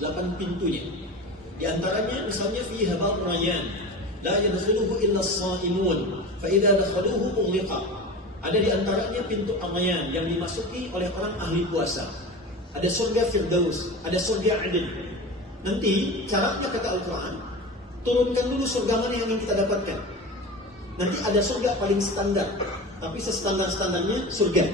8 pintunya. Di antaranya misalnya fiha babur rayyan la yadkhuluhu illa as-shaimun fa idza dakhaluhu ughliqa. Ada di antaranya pintu Ar-Rayyan yang dimasuki oleh orang ahli puasa. Ada surga Firdaus, ada surga Adn. Nanti caranya kata Al-Quran, turunkan dulu surga mana yang ingin kita dapatkan. Nanti ada surga paling standar, tapi sestandar-standarnya surga.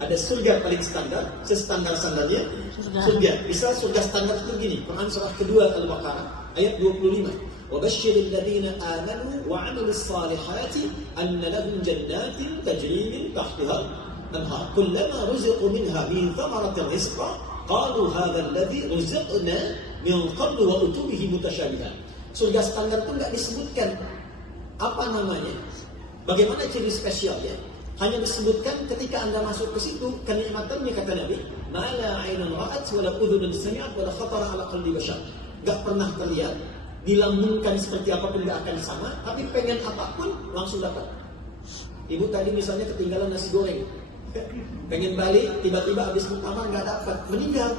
Ada surga paling standar, sestandar-standarnya surga. Bisa surga standar itu begini. Quran surah kedua Al-Baqarah ayat 25. وَبَشِّرِ الَّذِينَ آمَنُوا وَعَمِلُوا الصَّالِحَاتِ أَنَّ لَهُمْ جَنَّاتٍ تَجْرِي مِنْ تَحْتِهَا الْأَنْهَارُ كُلَّمَا رُزِقُوا مِنْهَا مِنْ ثَمَرَةٍ رِزْقًا قَالُوا هَذَا الَّذِي رُزِقْنَا مِنْ قَبْلُ وَأُتُوا بِهِ مُتَشَابِهًا. Surga standar itu nggak disebutkan apa namanya, bagaimana ciri spesialnya. Hanya disebutkan ketika Anda masuk ke situ, kenikmatannya kata Nabi, "Ma la 'ainun ra'at wa la udhunun sami'at wa la khatara 'ala qalbi bashar." Enggak pernah terlihat, dilambungkan seperti apapun enggak akan sama, tapi pengen apapun langsung dapat. Ibu tadi misalnya ketinggalan nasi goreng, pengen balik, tiba-tiba habis muktamar enggak dapat, meninggal.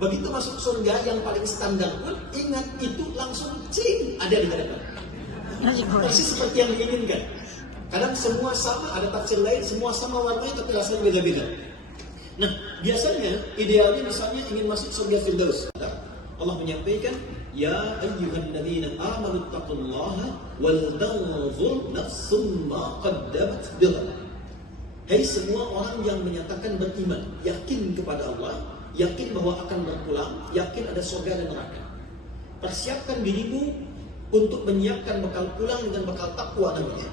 Begitu masuk surga yang paling standar pun, ingat itu langsung cing ada di hadapan. Persis seperti yang diinginkan. Kadang semua sama, ada tafsir lain, semua sama warnanya tapi rasanya beda-beda. Nah, biasanya idealnya misalnya ingin masuk surga Firdaus. Allah menyampaikan, "Ya ayyuhalladzina amanu taqullaha wal tanzur nafsum ma qaddamat lighad." Hai semua orang yang menyatakan beriman, yakin kepada Allah, yakin bahwa akan berpulang, yakin ada surga dan neraka. Persiapkan dirimu untuk menyiapkan bekal pulang dengan bekal takwa namanya.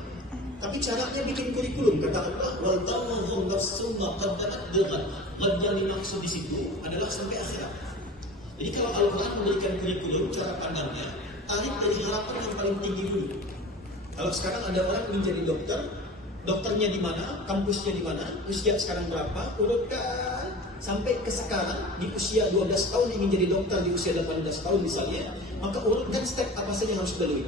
Tapi caranya bikin kurikulum, kata Allah, wal tanzur nafsum ma qaddamat lighad. Qad yang dimaksud di situ adalah sampai akhirat. Jadi kalau Al-Quran memberikan kurikulum, cara pandangnya, tarik dari harapan yang paling tinggi dulu. Kalau sekarang ada orang ingin jadi dokter, dokternya di mana, kampusnya di mana, usia sekarang berapa, urutkan sampai ke sekarang, di usia 12 tahun ingin jadi dokter, di usia 18 tahun misalnya, maka urutkan step apa saja yang harus dilalui.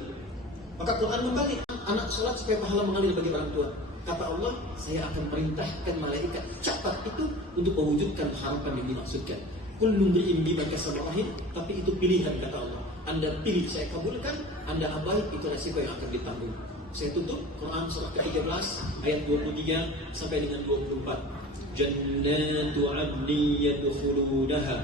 Maka Quran membalik, anak sholat supaya pahala mengalir bagi orang tua. Kata Allah, saya akan perintahkan malaikat catat itu untuk mewujudkan harapan yang dimaksudkan. Kullu imri'in bima kasaba rahim, tapi itu pilihan kata Allah. Anda pilih saya kabulkan, Anda abai itu resiko yang akan ditanggung. Saya tutup Quran surah ke-13 ayat 23 sampai dengan 24. Jannatu 'adnin yadkhulunaha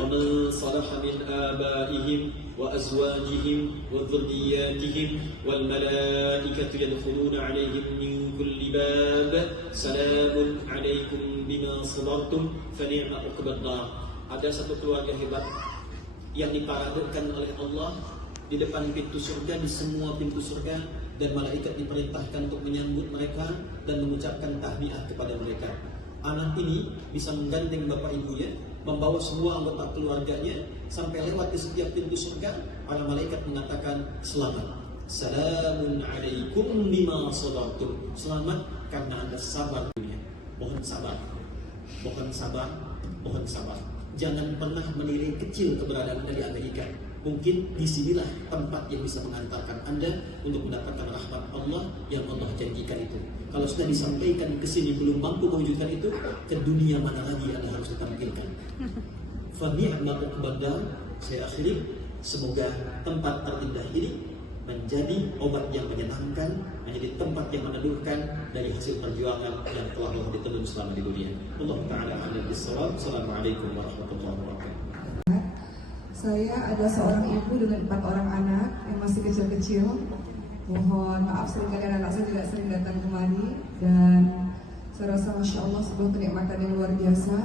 wa man salaha min abaihim wa azwajihim wa dhurriyyatihim wal malaikatu yadkhuluna 'alaihim min kulli bab salamun 'alaikum bima sabartum fa ni'ma 'uqbad dar. Ada satu keluarga hebat yang diparadekan oleh Allah di depan pintu surga, di semua pintu surga, dan malaikat diperintahkan untuk menyambut mereka dan mengucapkan tahniah kepada mereka. Anak ini bisa menggandeng bapak ibunya, membawa semua anggota keluarganya sampai lewat di setiap pintu surga. Para malaikat mengatakan selamat, salamun alaikum bima sabartum. Selamat karena Anda sabar dunia. Mohon sabar, mohon sabar, mohon sabar. Jangan pernah menilai kecil keberadaan Anda di Amerika. Mungkin disinilah tempat yang bisa mengantarkan Anda untuk mendapatkan rahmat Allah yang Allah janjikan itu. Kalau sudah disampaikan ke sini belum mampu mewujudkan itu, ke dunia mana lagi Anda harus ditampilkan? Fa ni'ma uqbad dar. Saya akhiri, semoga tempat terindah ini menjadi obat yang menyenangkan, menjadi tempat yang meneduhkan dari hasil perjuangan yang telah Allah ditenun selama di dunia. Allah Ta'ala a'lam bis-shawab. Assalamualaikum warahmatullahi wabarakatuh. Saya ada seorang ibu dengan 4 orang anak yang masih kecil-kecil. Mohon maaf seringkali anak saya tidak sering datang kemari, dan saya rasa Masya Allah sebuah kenikmatan yang luar biasa.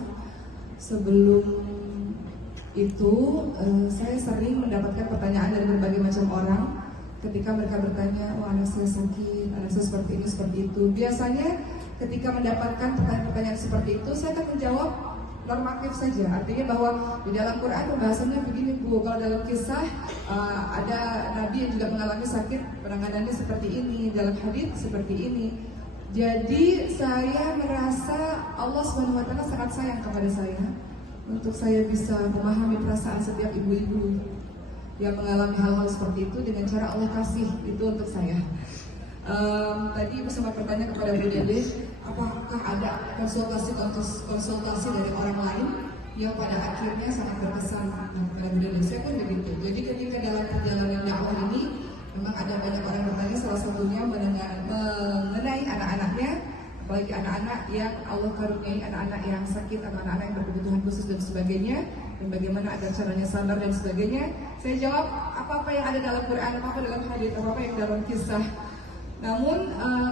Sebelum itu saya sering mendapatkan pertanyaan dari berbagai macam orang. Ketika mereka bertanya, oh anak saya sakit, anak saya seperti ini, seperti itu. Biasanya ketika mendapatkan pertanyaan-pertanyaan seperti itu, saya akan menjawab normatif saja. Artinya bahwa di dalam Quran pembahasannya begini Bu, kalau dalam kisah ada Nabi yang juga mengalami sakit, penanganannya seperti ini, dalam hadis seperti ini. Jadi saya merasa Allah SWT sangat sayang kepada saya, untuk saya bisa memahami perasaan setiap ibu-ibu yang mengalami hal-hal seperti itu dengan cara Allah kasih itu untuk saya. Tadi Ibu sempat bertanya kepada Bu Dede, apakah ada konsultasi dari orang lain yang pada akhirnya sangat berkesan kepada anak-anak yang Allah karuniai, anak-anak yang sakit atau anak-anak yang berkebutuhan khusus dan sebagainya, dan bagaimana agar caranya sabar dan sebagainya. Saya jawab apa-apa yang ada dalam Quran, apa-apa dalam hadis, apa-apa yang dalam kisah. Namun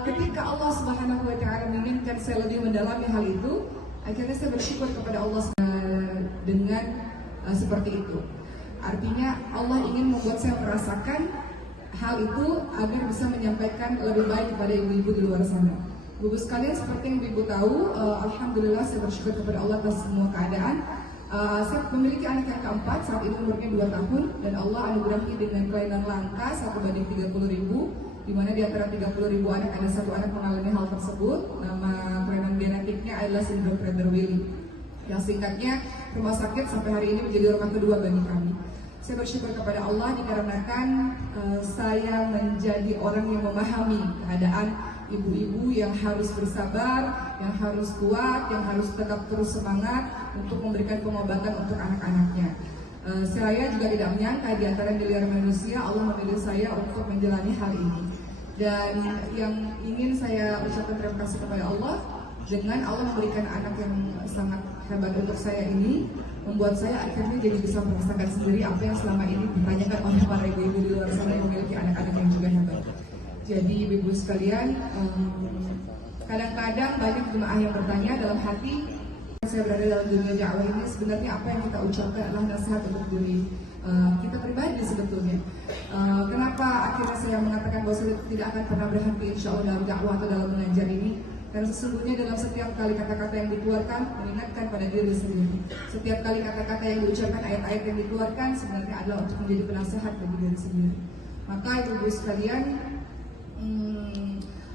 ketika Allah Subhanahu wa taala menginginkan saya lebih mendalami hal itu, akhirnya saya bersyukur kepada Allah dengan seperti itu. Artinya Allah ingin membuat saya merasakan hal itu agar bisa menyampaikan lebih baik kepada ibu-ibu di luar sana. Ibu sekalian, seperti yang ibu tahu, alhamdulillah saya bersyukur kepada Allah atas semua keadaan. Saya memiliki anak yang keempat, saat ini umurnya 2 tahun, dan Allah anugerahi dengan kelainan langka 1/30.000, di mana di antara 30.000 anak ada 1 anak mengalami hal tersebut. Nama kelainan genetiknya adalah sindrom Prader-Willi, yang singkatnya rumah sakit sampai hari ini menjadi rumah kedua bagi kami. Saya bersyukur kepada Allah dikarenakan saya menjadi orang yang memahami keadaan ibu-ibu yang harus bersabar, yang harus kuat, yang harus tetap terus semangat untuk memberikan pengobatan untuk anak-anaknya. Saya juga tidak menyangka di antara miliar manusia Allah memilih saya untuk menjalani hal ini. Dan yang ingin saya ucapkan terima kasih kepada Allah, dengan Allah memberikan anak yang sangat hebat untuk saya ini, membuat saya akhirnya jadi bisa merasakan sendiri apa yang selama ini ditanyakan oleh para ibu-ibu di luar sana yang memiliki anak-anak yang juga hebat. Jadi ibu-ibu sekalian, kadang-kadang banyak jemaah yang bertanya dalam hati, saya berada dalam dunia dakwah ini, sebenarnya apa yang kita ucapkan adalah nasihat untuk diri kita pribadi sebetulnya. Kenapa akhirnya saya mengatakan bahwa saya tidak akan pernah berhenti insya Allah dalam dakwah atau dalam mengajar ini? Karena sesungguhnya dalam setiap kali kata-kata yang dikeluarkan mengingatkan pada diri sendiri. Setiap kali kata-kata yang diucapkan, ayat-ayat yang dikeluarkan sebenarnya adalah untuk menjadi penasehat bagi diri sendiri. Maka ibu-ibu sekalian,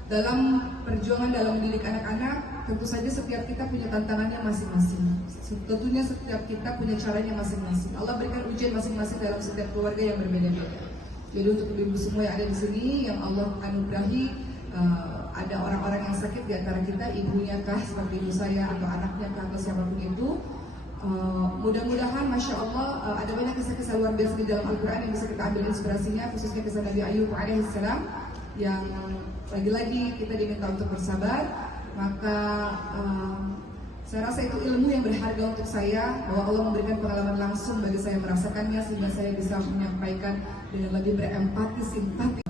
dalam perjuangan dalam mendidik anak-anak, tentu saja setiap kita punya tantangannya masing-masing. Tentunya setiap kita punya caranya masing-masing. Allah berikan ujian masing-masing dalam setiap keluarga yang berbeda-beda. Jadi untuk ibu-ibu semua yang ada di sini, yang Allah anugerahi, ada orang-orang yang sakit di antara kita, ibunya kah seperti ibu saya, atau anaknya kah, atau siapapun itu, mudah-mudahan Masya Allah ada banyak kisah-kisah luar biasa di dalam Al-Quran yang bisa kita ambil inspirasinya, khususnya kisah Nabi Ayub alaihissalam, yang lagi-lagi kita diminta untuk bersabar. Maka saya rasa itu ilmu yang berharga untuk saya, bahwa Allah memberikan pengalaman langsung bagi saya merasakannya, sehingga saya bisa menyampaikan dengan lebih berempati, simpati.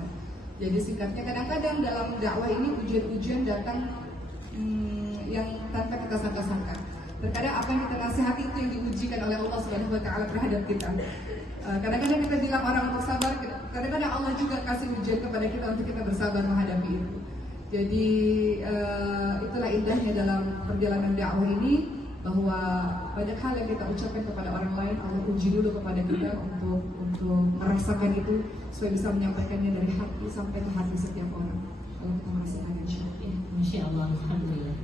Jadi singkatnya, kadang-kadang dalam dakwah ini ujian-ujian datang yang tanpa kita sangka-sangka. Terkadang apa yang kita nasihati itu yang diujikan oleh Allah Subhanahu wa taala terhadap kita. Kadang-kadang kita bilang orang untuk sabar, kadang-kadang Allah juga kasih ujian kepada kita untuk kita bersabar menghadapi itu. Jadi itulah indahnya dalam perjalanan dakwah ini, bahwa banyak hal yang kita ucapkan kepada orang lain, Allah uji dulu kepada kita untuk merasakan itu, supaya bisa menyampaikannya dari hati sampai ke hati setiap orang. Kalau kita merasakan, insya Allah. Masya Allah, alhamdulillah.